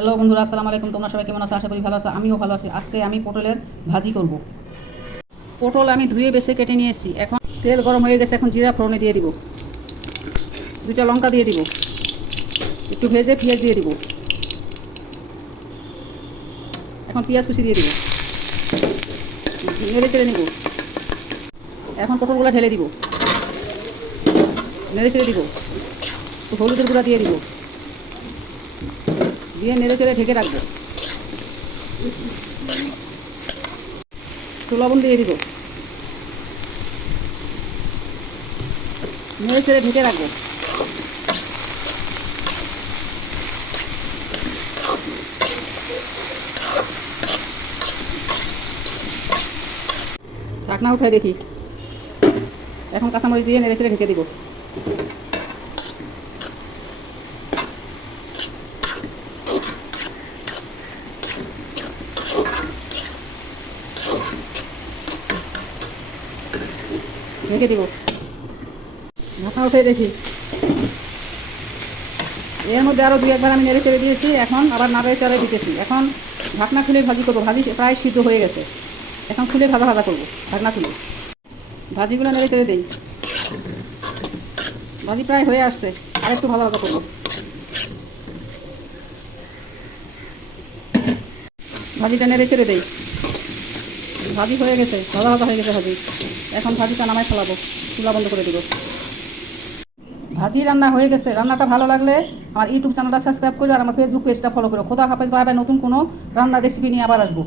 Hello বন্ধুরা, আসসালামু আলাইকুম। তোমরা সবাই কেমন আছো? আশা করি ভালো আছো। আমিও ভালো আছি। আজকে আমি পটলের ভাজি করব। পটল আমি ধুয়ে বেছে কেটে নিয়ে এসেছি। এখন তেল গরম হয়ে গেছে, এখন জিরা ফোড়নে দিয়ে দিব, দুইটা লঙ্কা দিয়ে দিব, একটু ভেজে পেঁয়াজ দিয়ে দিব। এখন পেঁয়াজ কুচি দিয়ে দিব, নেড়ে চেড়ে নিব। এখন পটলগুলো ঢেলে দিব, নেড়ে চেড়ে দিব, একটু হলুদের গুঁড়া দিয়ে দিব, দিয়ে নেড়ে চেড়ে ঢেকে রাখবো। একটু লবণ দিয়ে দিব, নেড়ে চেড়ে ঢেকে রাখবো। ঢাকনা উঠে দেখি, এখন কাঁচামরিচ দিয়ে নেড়ে চেড়ে ঢেকে দিব। ঢেকে দিব, ঢাকনা উঠে দেখি। এর মধ্যে আরও দুই একবার আমি নেড়ে চেড়ে দিয়েছি, এখন আবার নাড়ে চাড়ে দিতেছি। এখন ঢাকনা খুলে ভাজি করবো। ভাজি প্রায় সিদ্ধ হয়ে গেছে, এখন খুলে ভাজা ভাজা করবো। ঢাকনা খুলে ভাজিগুলো নেড়ে চেড়ে দিই। ভাজি প্রায় হয়ে আসছে, আর একটু ভাজা ভাজা করবো। ভাজিটা নেড়ে ছেড়ে দেই। ভাজি হয়ে গেছে, ভাজা ভাজা হয়ে গেছে ভাজি। এখন ভাজিটা নামায় ফেলাবো, চুলা বন্ধ করে দেবো। ভাজি রান্না হয়ে গেছে। রান্নাটা ভালো লাগলে আমার ইউটিউব চ্যানেলটা সাবস্ক্রাইব করো আর আমার ফেসবুক পেজটা ফলো করো। খোদা হাফেজ, বাই বাই। নতুন কোনো রান্নার রেসিপি নিয়ে আবার আসবো।